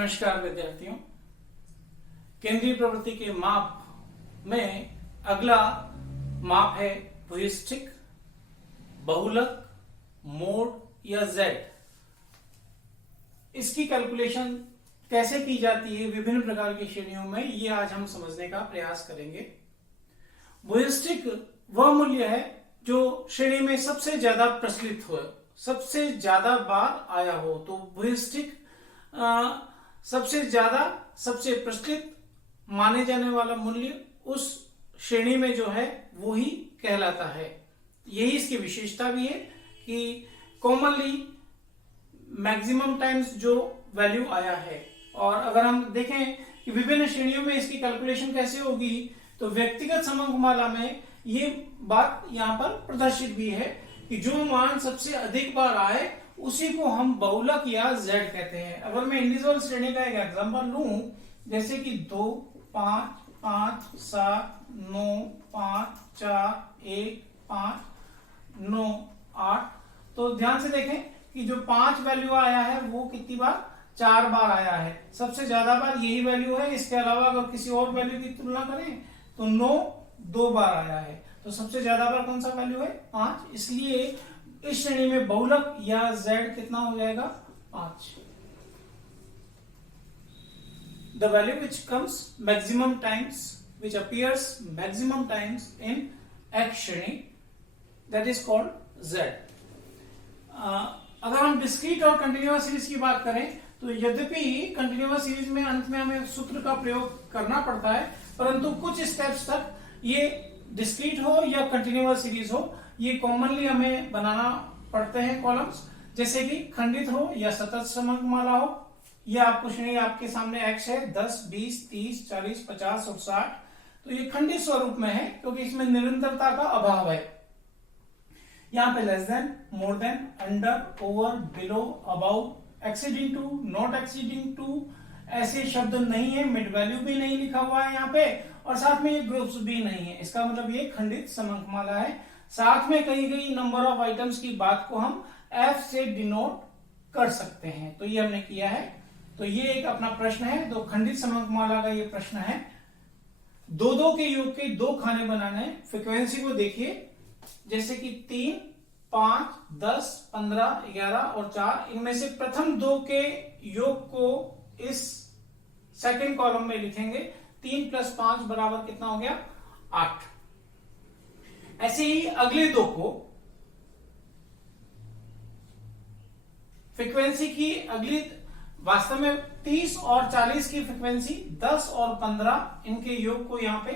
नमस्कार विद्यार्थियों। केंद्रीय प्रवृत्ति के माप में अगला माप है भूयिष्ठिक, बहुलक, मोड या जेड। इसकी कैलकुलेशन कैसे की जाती है विभिन्न प्रकार की श्रेणियों में, ये आज हम समझने का प्रयास करेंगे। भूयिष्ठिक वह मूल्य है जो श्रेणी में सबसे ज्यादा प्रचलित हो, सबसे ज्यादा बार आया हो। तो भूयिष्ठिक सबसे ज्यादा, सबसे प्रचलित माने जाने वाला मूल्य उस श्रेणी में जो है वो ही कहलाता है। यही इसकी विशेषता भी है कि कॉमनली मैक्सिमम टाइम्स जो वैल्यू आया है। और अगर हम देखें कि विभिन्न श्रेणियों में इसकी कैलकुलेशन कैसे होगी, तो व्यक्तिगत समंकमाला में ये बात यहां पर प्रदर्शित भी है कि जो मान सबसे अधिक बार आए उसी को हम बहुलक या जेड कहते हैं। अगर मैं इंडिविजुअल श्रेणी का एक एग्जांपल लूं, जैसे कि 2, 5, 5, 7, 9, 5, 4, 1, 5, 9, 8, तो ध्यान से देखें कि जो 5 वैल्यू आया है वो कितनी बार, 4 बार आया है। सबसे ज्यादा बार यही वैल्यू है। इसके अलावा अगर किसी और वैल्यू की तुलना करें तो 9 2 बार आया है। तो सबसे ज्यादा बार कौन सा वैल्यू है, 5। इसलिए इस श्रेणी में बहुलक या जेड कितना हो जाएगा, 5। The value which comes maximum times, which appears maximum times in x श्रेणी, दैट इज कॉल्ड जेड। अगर हम डिस्क्रीट और कंटिन्यूअस सीरीज की बात करें तो यद्यपि कंटिन्यूअस सीरीज में अंत में हमें सूत्र का प्रयोग करना पड़ता है, परंतु कुछ स्टेप्स तक ये डिस्क्रीट हो या कंटिन्यूअस सीरीज हो, ये कॉमनली हमें बनाना पड़ते हैं कॉलम्स। जैसे कि खंडित हो या सतत समंकमाला हो। या आपको श्रेणी आपके सामने एक्स है, 10, 20, 30, 40, 50 और 60, तो ये खंडित स्वरूप में है क्योंकि इसमें निरंतरता का अभाव है। यहाँ पे less than, more than, under, over, below, above, exceeding to, not exceeding to ऐसे शब्द नहीं है। मिड वैल्यू भी नहीं लिखा हुआ है यहाँ पे, और साथ में ये ग्रुप्स भी नहीं है। इसका मतलब ये खंडित समंकमाला है। साथ में कही गई नंबर ऑफ आइटम्स की बात को हम एफ से डिनोट कर सकते हैं। तो ये हमने किया है। तो ये एक अपना प्रश्न है, तो खंडित समंकमाला का ये प्रश्न है। 2-2 के योग के 2 खाने बनाने। फ्रीक्वेंसी को देखिए, जैसे कि 3, 5, 10, 15, 11 और 4, इनमें से प्रथम 2 के योग को इस सेकंड कॉलम में लिखेंगे। 3 + 5 बराबर कितना हो गया, 8। ऐसे ही अगले 2 को फ्रीक्वेंसी की अगली, वास्तव में 30 और 40 की फ्रीक्वेंसी, 10 और 15 इनके योग को यहां पे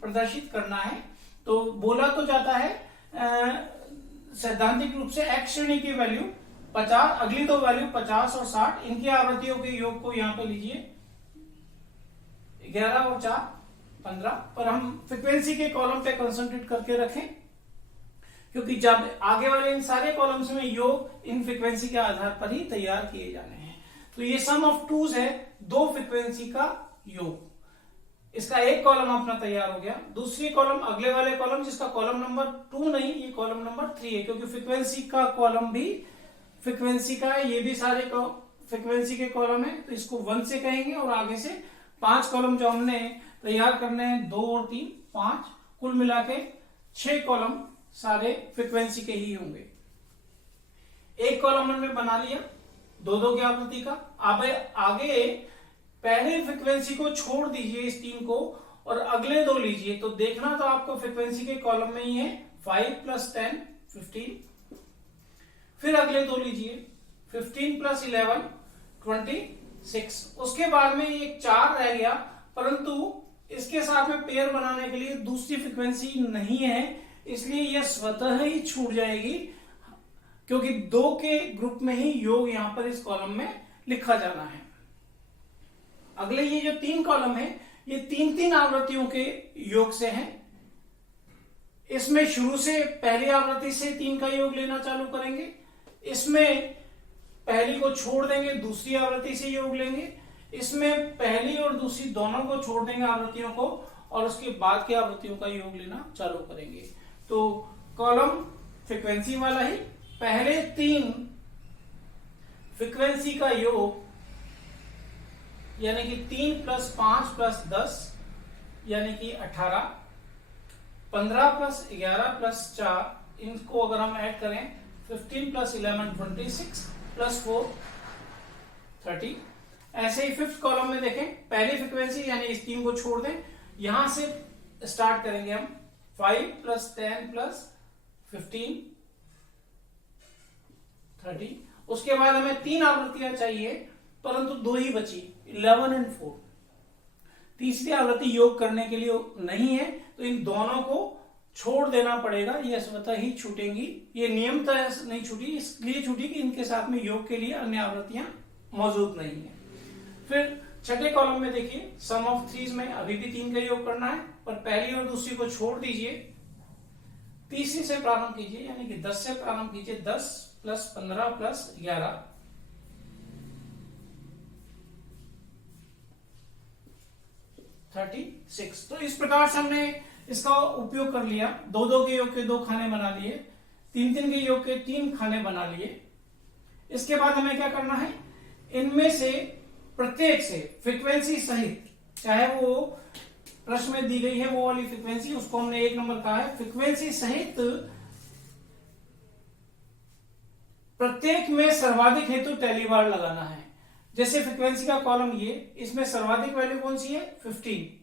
प्रदर्शित करना है। तो बोला तो जाता है सैद्धांतिक रूप से एक्स श्रेणी की वैल्यू 50, अगली 2 वैल्यू 50 और 60, इनकी आवृत्तियों के योग को यहां पे लीजिए 11 और 4 15, पर हम फ्रीक्वेंसी के कॉलम पे कंसंट्रेट करके रखें क्योंकि जब आगे वाले इन सारे कॉलम्स में योग इन फ्रीक्वेंसी के आधार पर ही तैयार किए जाने हैं। तो ये सम ऑफ टूज है, 2 फ्रीक्वेंसी का योग। इसका एक कॉलम अपना तैयार हो गया। दूसरी कॉलम, अगले वाले कॉलम, जिसका कॉलम नंबर 2 नहीं, ये कॉलम नंबर 3 है, क्योंकि फ्रीक्वेंसी का कॉलम भी फ्रीक्वेंसी का है। ये भी सारे फ्रीक्वेंसी के कॉलम है, तो इसको 1 से कहेंगे। और आगे से 5 कॉलम जो हमने तैयार करने हैं, 2 और 3, 5, कुल मिला के 6 कॉलम सारे फ्रीक्वेंसी के ही होंगे। एक कॉलम हमने बना लिया 2-2 की आवृत्ति का। अब आगे पहले फ्रीक्वेंसी को छोड़ दीजिए, इस 3 को, और अगले 2 लीजिए। तो देखना तो आपको फ्रीक्वेंसी के कॉलम में ही है। 5 + 10 15। फिर अगले 2 लीजिए, 15 + 11 26। उसके बाद में एक 4 रह गया, परंतु इसके साथ में पेयर बनाने के लिए दूसरी फ्रीक्वेंसी नहीं है, इसलिए यह स्वतः ही छूट जाएगी, क्योंकि 2 के ग्रुप में ही योग यहां पर इस कॉलम में लिखा जाना है। अगले ये जो 3 कॉलम है, ये 3-3 आवृत्तियों के योग से हैं। इसमें शुरू से पहली आवृत्ति से 3 का योग लेना चालू करेंगे। इसमें पहली को छोड़ देंगे, दूसरी आवृत्ति से योग लेंगे। इसमें पहली और दूसरी दोनों को छोड़ देंगे आवृत्तियों को, और उसके बाद की आवृत्तियों का योग लेना चालू करेंगे। तो कॉलम फ्रीक्वेंसी वाला ही, पहले 3 फ्रीक्वेंसी का योग यानी कि 3 प्लस 5 प्लस 10 यानी कि 18, 15 प्लस 11 प्लस 4, इनको अगर हम ऐड करें 15 प्लस 11 26 प्लस 4 30। ऐसे ही फिफ्थ कॉलम में देखें, पहली फ्रीक्वेंसी यानी इस 3 को छोड़ दें, यहां से स्टार्ट करेंगे हम 5 प्लस 10 प्लस 15 30। उसके बाद हमें 3 आवृत्तियां चाहिए परंतु 2 ही बची, 11 एंड 4। तीसरी आवृत्ति योग करने के लिए नहीं है तो इन दोनों को छोड़ देना पड़ेगा, ये स्वतः ही छूटेंगी। ये नियमतः नहीं छूटी, इसलिए छूटी कि इनके साथ में योग के लिए अन्य आवृत्तियां मौजूद नहीं है। फिर छठे कॉलम में देखिए, सम ऑफ थ्रीज में अभी भी 3 का योग करना है, पर पहली और दूसरी को छोड़ दीजिए, तीसरी से प्रारंभ कीजिए, यानी कि 10 से प्रारंभ कीजिए। 10 प्लस 15 प्लस 11 36। तो इस प्रकार से हमने इसका उपयोग कर लिया। 2-2 के योग के 2 खाने बना लिए, 3-3 के योग के 3 खाने बना लिए। इसके बाद हमें क्या करना है, इनमें से प्रत्येक से फ्रीक्वेंसी सहित, चाहे वो प्रश्न में दी गई है वो वाली फ्रीक्वेंसी, उसको हमने 1 नंबर कहा है, फ्रीक्वेंसी सहित प्रत्येक में सर्वाधिक हेतु टैली बार लगाना है। जैसे फ्रीक्वेंसी का कॉलम ये, इसमें सर्वाधिक वैल्यू कौन सी है, 15।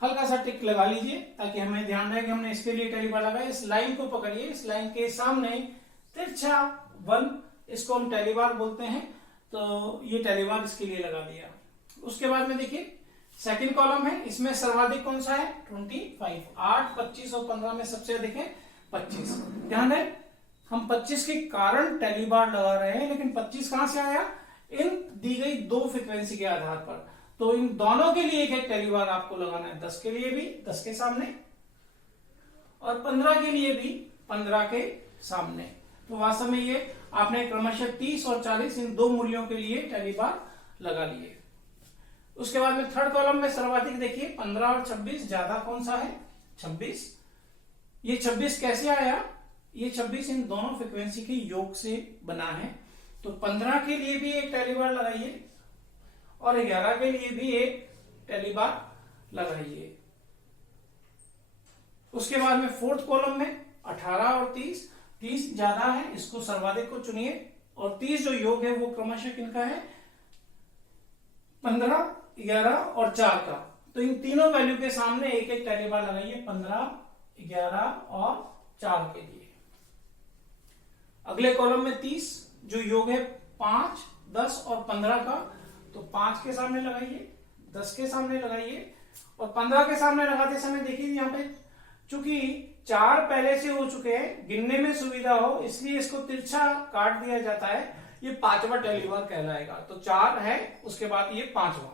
हल्का सा टिक लगा लीजिए ताकि हमें ध्यान रहे कि हमने इसके लिए टैली बार लगाया। इस लाइन को पकड़िए, इस लाइन के सामने तिरछा 1, इसको हम टैली बार बोलते हैं, तो ये टैली बार इसके लिए लगा दिया। उसके बाद में देखिए सेकंड कॉलम है, इसमें सर्वाधिक कौन सा है, 25। 8, 25 और 15 में सबसे अधिक है 25। ध्यान रहे हम 25 के कारण टैली बार लगा रहे हैं, लेकिन 25 कहां से आया, इन दी गई 2 फ्रीक्वेंसी के आधार पर। तो इन दोनों के लिए एक टैली बार आपको लगाना है, 10 के लिए भी 10 के सामने और 15 के लिए भी 15 के सामने। तो वास्तव में ये आपने क्रमशः 30 और 40 इन 2 मूल्यों के लिए टैली बार लगा लिए। उसके बाद में थर्ड कॉलम में सर्वाधिक देखिए 15 और 26, ज्यादा कौन सा है, 26। ये 26 कैसे आया, ये 26 इन दोनों फ्रीक्वेंसी के योग से बना है। तो 15 के लिए भी एक टैली बार लगाइए और 11 के लिए भी एक टैली बार लगाइए। उसके बाद में फोर्थ कॉलम में 18 और 30, 30 ज्यादा है, इसको सर्वाधिक को चुनिए, और 30 जो योग है वो क्रमशः किनका है, 15, 11 और 4 का। तो इन तीनों वैल्यू के सामने एक एक टैली बार लगाइए, 15, 11 और 4 के लिए। अगले कॉलम में 30 जो योग है 5, 10 और 15 का, तो 5 के सामने लगाइए, 10 के सामने लगाइए और 15 के सामने लगाते समय देखिए यहाँ पे चूंकि 4 पहले से हो चुके हैं, गिनने में सुविधा हो इसलिए इसको तिरछा काट दिया जाता है, ये 5वां टैली बार कहलाएगा। तो 4 है, उसके बाद ये 5वां।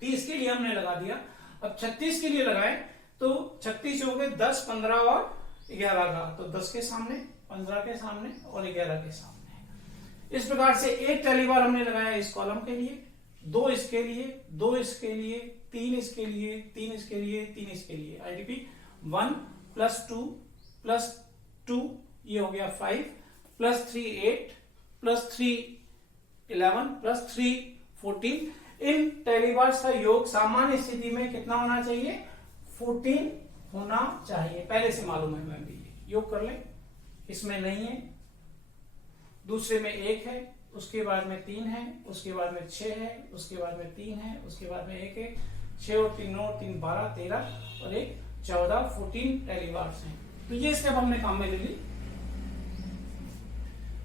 30 के लिए हमने लगा दिया। अब 36 के लिए लगाए तो 36 हो गए 10, 15 और 11 का, तो 10 के सामने, 15 के सामने और 11 के सामने। इस प्रकार से एक टैली बार हमने लगाया इस कॉलम के लिए, 2 इसके लिए, 2 इसके लिए, 3 इसके लिए, 3 इसके लिए, 3 इसके लिए। आई रिपीट, 1 प्लस 2 प्लस 2 ये हो गया 5, प्लस 3 8, प्लस 3 11, प्लस 3 14। इन टैली बार्स का योग सामान्य स्थिति में कितना होना चाहिए, 14 होना चाहिए। पहले से मालूम है, मैं भी योग कर लें, इसमें नहीं है, दूसरे में 1 है, उसके बाद में 3 है, उसके बाद में 6 है, उसके बाद में 3 है, उसके बाद में 1 है, 6 और 3 9 3 12 13 और 1 14, 14 टैली बार्स हैं। तो ये स्टेप हमने काम में ले ली।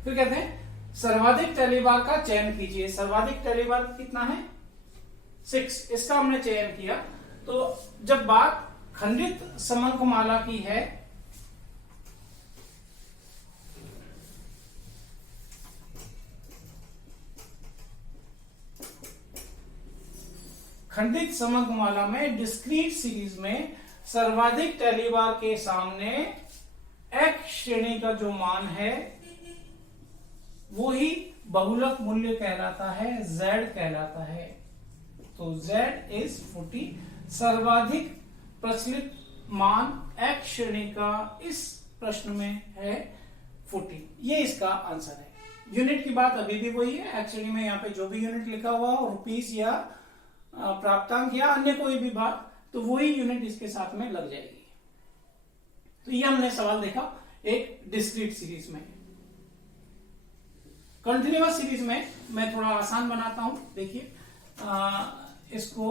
फिर कहते हैं सर्वाधिक टैली बार का चयन कीजिए। सर्वाधिक टैली बार कितना है, 6, इसका हमने चयन किया। तो जब बात खंडित समंकमाला की है, खंडित समंकमाला में डिस्क्रीट सीरीज में सर्वाधिक टैली बार के सामने x श्रेणी का जो मान है वो ही बहुलक मूल्य कहलाता है, z कहलाता है। तो z इज 40। सर्वाधिक प्रचलित मान x श्रेणी का इस प्रश्न में है 40। ये इसका आंसर है। यूनिट की बात अभी भी वही है। एक्चुअली में यहाँ पे जो भी यूनिट लिखा हुआ हो, रुपीस या प्राप्तांक या अन्य कोई भी बात, तो वही यूनिट इसके साथ में लग जाएगी। तो ये हमने सवाल देखा एक डिस्क्रीट सीरीज में। कंटिन्यूअस सीरीज में मैं थोड़ा आसान बनाता हूं। देखिए इसको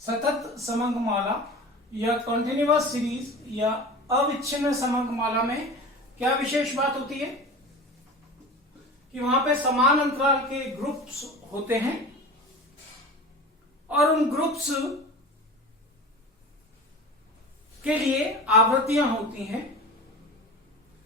सतत समंकमाला या कंटिन्यूअस सीरीज या अविच्छिन्न समंकमाला में क्या विशेष बात होती है कि वहां पे समान अंतराल के ग्रुप्स होते हैं और उन ग्रुप्स के लिए आवृत्तियां होती हैं।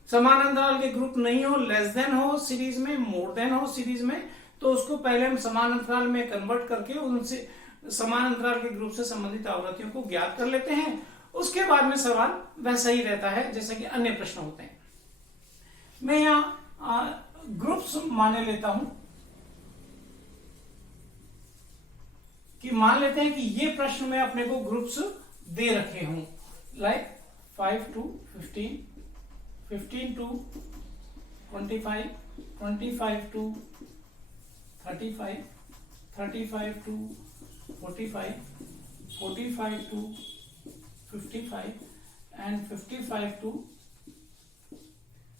समान अंतराल के ग्रुप नहीं हो, लेस देन हो सीरीज में, मोर देन हो सीरीज में, तो उसको पहले हम समान अंतराल में कन्वर्ट करके उनसे समान अंतराल के ग्रुप से संबंधित आवृत्तियों को ज्ञात कर लेते हैं। उसके बाद में सवाल वैसा ही रहता है जैसे कि अन्य प्रश्न होते हैं। मैं यहां ग्रुप्स मान लेता हूं कि मान लेते हैं कि ये प्रश्न में अपने को ग्रुप्स दे रखे हूं, like 5 to 15, 15 to 25, 25 to 35, 35 to 45, 45 to 55 and 55 to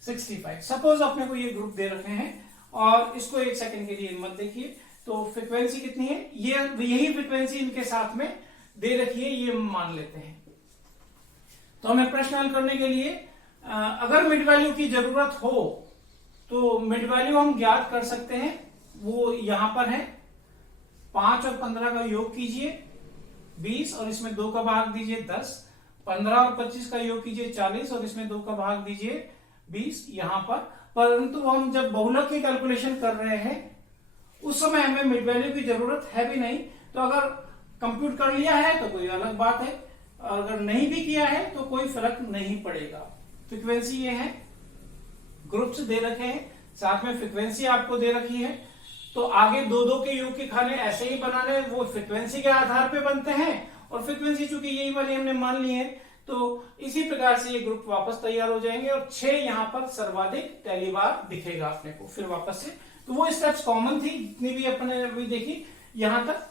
65। Suppose अपने को ये ग्रुप दे रखे हैं और इसको एक सेकंड के लिए मत देखिए। तो फ्रीक्वेंसी कितनी है, ये यही फ्रीक्वेंसी इनके साथ में दे रखी है, ये मान लेते हैं। तो हमें प्रश्न हल करने के लिए अगर मिड वैल्यू की जरूरत हो तो मिड वैल्यू हम ज्ञात कर सकते हैं। वो यहां पर है 5 और 15 का योग कीजिए 20 और इसमें 2 का भाग दीजिए 10, 15 और 25 का योग कीजिए 40 और इसमें 2 का भाग दीजिए 20 यहां पर। परंतु हम जब बहुलक की कैलकुलेशन कर रहे हैं उस समय हमें मिड वैल्यू की जरूरत है भी नहीं। तो अगर कंप्यूट कर लिया है तो कोई अलग बात है, अगर नहीं भी किया है तो कोई फर्क नहीं पड़ेगा। फ्रीक्वेंसी ये है, ग्रुप्स दे रखे हैं, साथ में फ्रीक्वेंसी आपको दे रखी है। तो आगे 2-2 के योग के खाने ऐसे ही बनाने, वो फ्रीक्वेंसी के आधार पे बनते हैं और फ्रीक्वेंसी चूंकि यही वाली हमने मान ली है तो इसी प्रकार से ये ग्रुप वापस तैयार हो जाएंगे और 6 यहां पर सर्वाधिक पहली बार दिखेगा अपने को फिर वापस से। तो वो स्टेप्स कॉमन थी जितनी भी अपने अभी देखी यहां तक।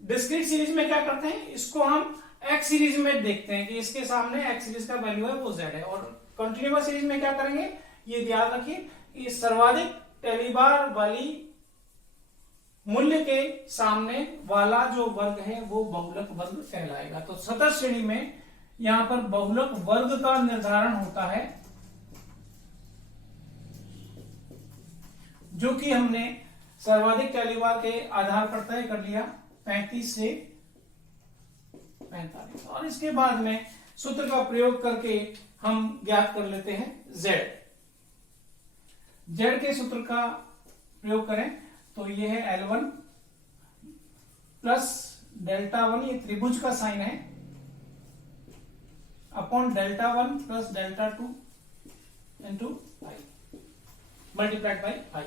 डिस्क्रीट सीरीज में क्या करते हैं, इसको हम एक्स सीरीज में देखते हैं कि इसके सामने एक्स सीरीज का वैल्यू है वो जेड है। और कंटिन्यूअस सीरीज में क्या करेंगे ये ध्यान रखिए, ये सर्वाधिक पहली बार वाली मूल्य के सामने वाला जो वर्ग है वो बहुलक वर्ग कहलाएगा। तो सतत श्रेणी में यहां पर बहुलक वर्ग का निर्धारण होता है जो कि हमने सर्वाधिक पहली बार के आधार पर तय कर लिया 35 से 45। और इसके बाद में सूत्र का प्रयोग करके हम ज्ञात कर लेते हैं जेड। जेड के सूत्र का प्रयोग करें तो ये है L1 प्लस डेल्टा 1, ये त्रिभुज का साइन है, upon delta 1 plus delta 2 into pi multiplied by pi.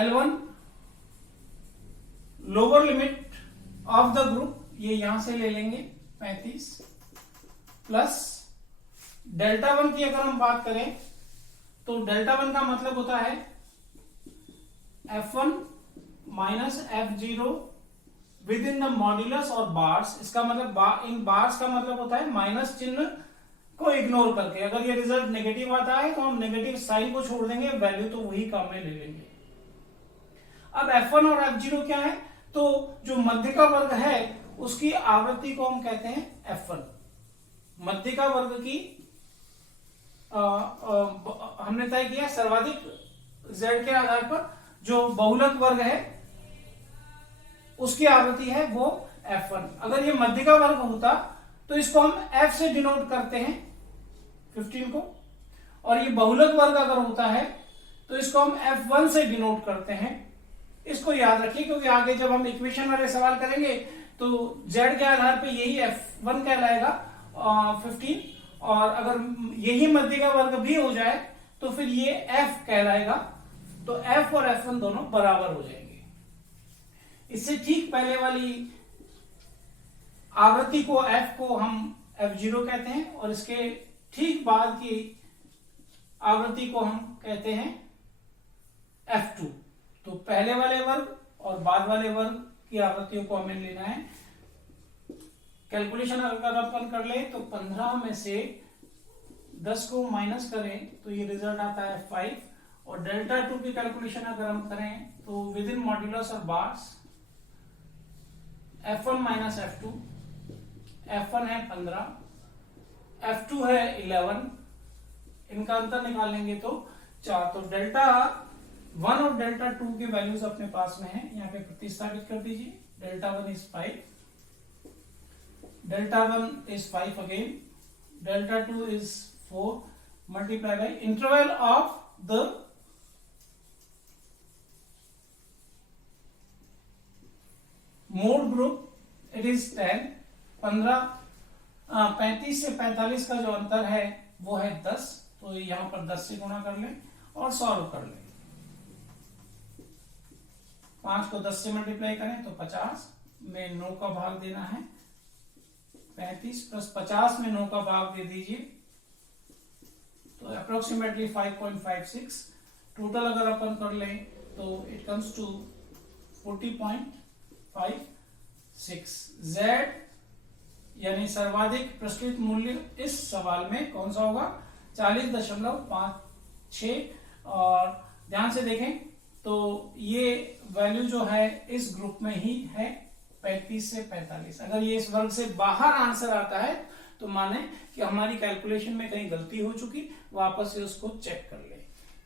L1 lower limit of the group, ये यहां से ले लेंगे 35 प्लस डेल्टा 1 की अगर हम बात करें तो डेल्टा 1 का मतलब होता है F1 minus F0 with in the modulus और बार्स। इसका मतलब इन बार्स का मतलब होता है माइनस चिन्ह को इग्नोर करके। अगर ये रिजल्ट नेगेटिव आता है तो हम नेगेटिव साइन को छोड़ देंगे, वैल्यू तो वही काम में ले लेंगे। अब F1 और F0 क्या है, तो जो मध्य का वर्ग है उसकी आवृत्ति को हम कहते हैं F1। मध्य का वर्ग की हमने तय किया सर्वाधिक z के आधार पर जो बहुलक वर्ग है उसकी आवृत्ति है वो F1। अगर ये मध्य का वर्ग होता तो इसको हम F से डिनोट करते हैं 15 को, और ये बहुलक वर्ग अगर होता है तो इसको हम F1 से डिनोट करते हैं। इसको याद रखिए क्योंकि आगे जब हम इक्वेशन वाले सवाल करेंगे तो z के आधार पे यही F1 कहलाएगा 15, और अगर यही मध्य का वर्ग भी हो जाए तो फिर ये F कहलाएगा। तो F और F1 दोनों बराबर हो जाएंगे। इससे ठीक पहले वाली आवृत्ति को F को हम F0 कहते हैं और इसके ठीक बाद की आवृत्ति को हम कहते हैं F2। तो पहले वाले वर्ग और बाद वाले वर्ग की आवृत्तियों को हमें लेना है। कैलकुलेशन अगर अपन कर ले तो 15 में से 10 को माइनस करें तो ये रिजल्ट आता है 5। और डेल्टा 2 की कैलकुलेशन अगर हम करें तो विद इन मॉड्यूलस और bars F1 minus F2, F1 है 15, F2 है 11, इनका अंतर निकाल लेंगे तो 4। तो डेल्टा 1 और डेल्टा 2 के वैल्यूज अपने पास में है, यहाँ पे प्रतिस्थापित कर दीजिए। Delta 1 is 5, delta 1 is 5 again, delta 2 is 4 multiply by interval of the mode group, it is 10। 35 से 45 का जो अंतर है वो है 10, तो यहां पर 10 से गुणा कर लें और सॉल्व कर लें। 5 को 10 से मल्टीप्लाई करें तो 50 में 9 का भाग देना है। 35 प्लस 50 में 9 का भाग दे दीजिए तो अप्रोक्सीमेटली 5.56। टोटल अगर अपन कर लें तो इट कम्स टू 40.56। Z यानी सर्वाधिक प्रचलित मूल्य इस सवाल में कौन सा होगा? 40.56। और ध्यान से देखें तो ये वैल्यू जो है इस ग्रुप में ही है 35 से 45। अगर ये इस वर्ग से बाहर आंसर आता है तो माने कि हमारी कैलकुलेशन में कहीं गलती हो चुकी, वापस से उसको चेक कर ले।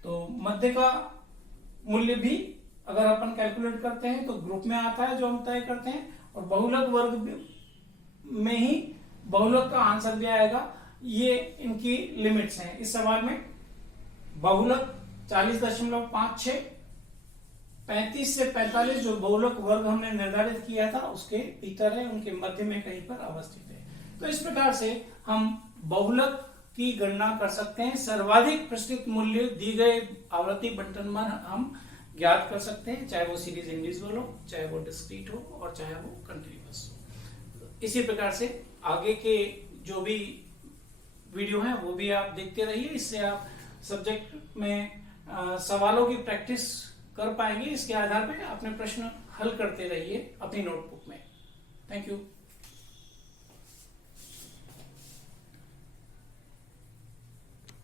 तो मध्य का मूल्य भी अगर अपन कैलकुलेट करते हैं तो ग्रुप में आता है जो हम तय करते हैं, और बहुलक वर्ग में ही बहुलक का आंसर भी आएगा। ये इनकी लिमिट्स हैं इस सवाल में। बहुलक 40.56, 35 से 45 जो बहुलक वर्ग हमने निर्धारित किया था उसके भीतर है, उनके मध्य में कहीं पर अवस्थित है। तो इस प्रकार से हम बहुलक की गणना कर सकते हैं। सर्वाधिक प्रचलित मूल्य दी गए आवर्ती बंटन मान हम ज्ञात कर सकते हैं, चाहे वो सीरीज इंडिविजुअल हो, चाहे वो डिस्क्रीट हो, और चाहे वो कंटिन्यूअस हो। इसी प्रकार से आगे के जो भी वीडियो हैं वो भी आप देखते रहिए। इससे आप सब्जेक्ट में सवालों की प्रैक्टिस कर पाएंगे। इसके आधार पर अपने प्रश्न हल करते रहिए अपनी नोटबुक में। Thank you.